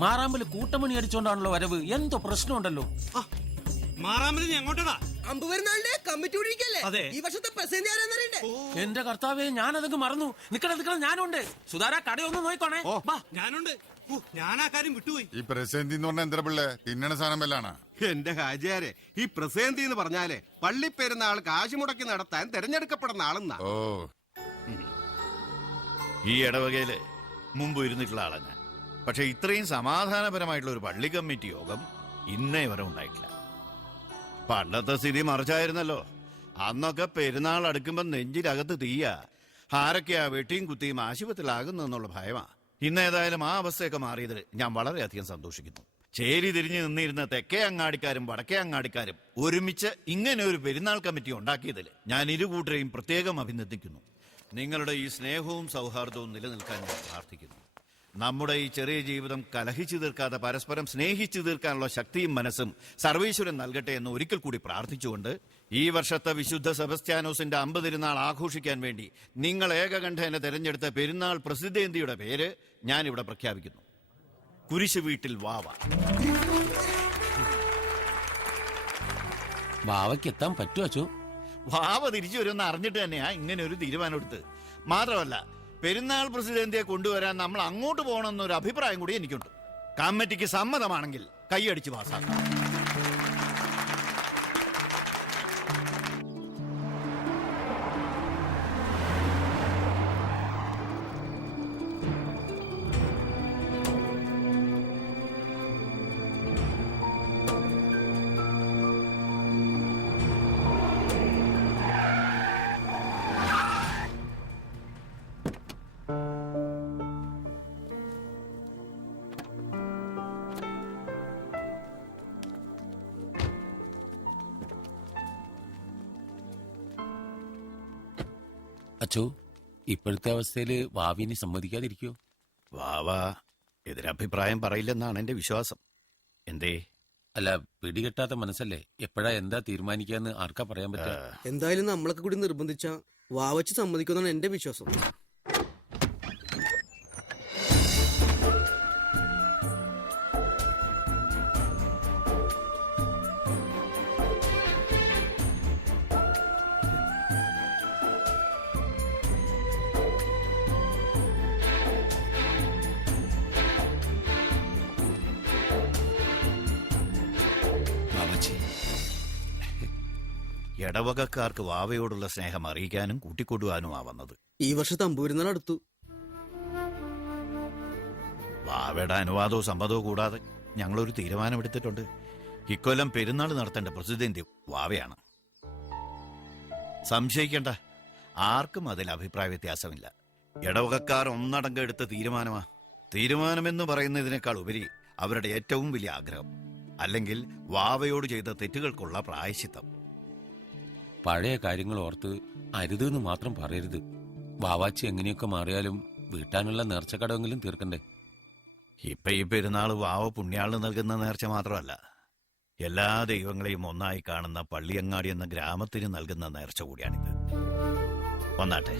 മാറാമ്പല് കൂട്ടമണി അടിച്ചോണ്ടാണല്ലോ വരവ്. എന്തോ പ്രശ്നമുണ്ടല്ലോ. മാറാമ്പലിന് എങ്ങോട്ടടാ? അമ്പുപെരുന്നാളിന്റെ കമ്മിറ്റി കൂടിയിരിക്കല്ലേ ഈ വർഷത്തെ പ്രസിഡന്റ് ആരാന്നറിയണ്ടേ? എന്റെ കർത്താവേ, ഞാനതൊക്കെ മറന്നു. നിക്കണം ഞാനുണ്ട്. സുധാര കടയൊന്ന് നോക്കണേ. ഞാനുണ്ട്. ഞാൻ ആ കാര്യം വിട്ടുപോയി. ഈ പ്രസേന്തി എന്ന് പറഞ്ഞ എന്താ പിള്ളേ തിന്നണ സാധനം വല്ലാണ്? എന്റെ ഹാജിയാരെ, ഈ പ്രസേന്തി എന്ന് പറഞ്ഞാലേ പള്ളിപ്പെരുന്നാൾ കാശ് മുടക്കി നടത്താൻ തെരഞ്ഞെടുക്കപ്പെടുന്ന ആളെന്നാ. ഓ, ഈ ഇടവകയില് മുമ്പ് ഇരുന്നിട്ടുള്ള ആളാ ഞാൻ. പക്ഷെ ഇത്രയും സമാധാനപരമായിട്ടുള്ള ഒരു പള്ളി കമ്മിറ്റി യോഗം ഇന്നേ വരെ ഉണ്ടായിട്ടില്ല. പണ്ടത്തെ സ്ഥിതി മറിച്ചായിരുന്നല്ലോ. അന്നൊക്കെ പെരുന്നാൾ അടുക്കുമ്പോ നെഞ്ചിലകത്ത് തീയ. ആരൊക്കെയാ വെട്ടിയും കുത്തിയും ആശുപത്രിയിലാകുന്നെന്നുള്ള ഭയമാ. ഇന്നേതായാലും ആ അവസ്ഥയൊക്കെ മാറിയതിൽ ഞാൻ വളരെയധികം സന്തോഷിക്കുന്നു. ചേരി തിരിഞ്ഞു നിന്നിരുന്ന തെക്കേ അങ്ങാടിക്കാരും വടക്കേ അങ്ങാടിക്കാരും ഒരുമിച്ച് ഇങ്ങനെ ഒരു പെരുന്നാൾ കമ്മിറ്റി ഉണ്ടാക്കിയതിൽ ഞാൻ ഇരുകൂട്ടരെയും പ്രത്യേകം അഭിനന്ദിക്കുന്നു. നിങ്ങളുടെ ഈ സ്നേഹവും സൗഹാർദ്ദവും നിലനിൽക്കാൻ ഞാൻ പ്രാർത്ഥിക്കുന്നു. നമ്മുടെ ഈ ചെറിയ ജീവിതം കലഹിച്ചു തീർക്കാതെ പരസ്പരം സ്നേഹിച്ചു തീർക്കാനുള്ള ശക്തിയും മനസ്സും സർവീശ്വരൻ നൽകട്ടെ എന്ന് ഒരിക്കൽ കൂടി പ്രാർത്ഥിച്ചുകൊണ്ട് ഈ വർഷത്തെ വിശുദ്ധ സെബസ്ത്യാനോസിന്റെ 50 തിരുനാൾ ആഘോഷിക്കാൻ വേണ്ടി നിങ്ങൾ ഏകകണ്ഠേന തെരഞ്ഞെടുത്ത പെരുന്നാൾ പ്രസിദ്ധേന്തിയുടെ പേര് ഞാനിവിടെ പ്രഖ്യാപിക്കുന്നു. കുരിശ് വീട്ടിൽ വാവ. വാവയ്ക്ക് എത്താൻ പറ്റുവോ? വാവ തിരിച്ചു വരുമെന്ന് അറിഞ്ഞിട്ട് തന്നെയാ ഇങ്ങനെ ഒരു തീരുമാനം എടുത്ത്. മാത്രമല്ല, പെരുന്നാൾ പ്രസിഡന്റിയെ കൊണ്ടുവരാൻ നമ്മൾ അങ്ങോട്ട് പോകണമെന്നൊരു അഭിപ്രായം കൂടി എനിക്കുണ്ട്. കമ്മിറ്റിക്ക് സമ്മതമാണെങ്കിൽ കൈയടിച്ച് പാസ്സാക്കാം. അച്ചോ, ഇപ്പോഴത്തെ അവസ്ഥയില് വാവിനി സമ്മതിക്കാതിരിക്കോ? വാവ എതിരഭിപ്രായം പറയില്ലെന്നാണ് എന്റെ വിശ്വാസം. എന്തേ? അല്ല, പിടികെട്ടാത്ത മനസ്സല്ലേ, എപ്പോഴാ എന്താ തീരുമാനിക്കാന്ന് ആർക്കാ പറയാൻ പറ്റാ? എന്തായാലും നമ്മളൊക്കെ കൂടി നിർബന്ധിച്ച വാവച്ച് സമ്മതിക്കുമെന്നാണ് എന്റെ വിശ്വാസം. ഇടവകക്കാർക്ക് വാവയോടുള്ള സ്നേഹം അറിയിക്കാനും കൂട്ടിക്കൊടുവാനുമാ വന്നത്. ഈ വർഷം തമ്പൂരുന്നാൾ അടുത്തു. വാവയുടെ അനുവാദവും സമ്മതവും കൂടാതെ ഞങ്ങളൊരു തീരുമാനമെടുത്തിട്ടുണ്ട്. ഇക്കൊല്ലം പെരുന്നാൾ നടത്തേണ്ട പ്രസിഡന്റ് വാവയാണ്. സംശയിക്കണ്ട, ആർക്കും അതിൽ അഭിപ്രായ വ്യത്യാസമില്ല. ഇടവകക്കാർ ഒന്നടങ്കം എടുത്ത തീരുമാനമാ. തീരുമാനമെന്ന് പറയുന്നതിനേക്കാൾ ഉപരി അവരുടെ ഏറ്റവും വലിയ ആഗ്രഹം, അല്ലെങ്കിൽ വാവയോട് ചെയ്ത തെറ്റുകൾക്കുള്ള പ്രായശ്ചിത്തം. പഴയ കാര്യങ്ങൾ ഓർത്ത് അരുതെന്ന് മാത്രം പറയരുത്. വാവാച്ചി എങ്ങനെയൊക്കെ മാറിയാലും വീട്ടാനുള്ള നേർച്ചക്കടവെങ്കിലും തീർക്കണ്ടേ? ഇപ്പൊ ഈ പെരുന്നാൾ വാവ പുണ്യാളിന് നൽകുന്ന നേർച്ച മാത്രമല്ല, എല്ലാ ദൈവങ്ങളെയും ഒന്നായി കാണുന്ന പള്ളിയങ്ങാടി എന്ന ഗ്രാമത്തിന് നൽകുന്ന നേർച്ച കൂടിയാണിത്. വന്നാട്ടെ.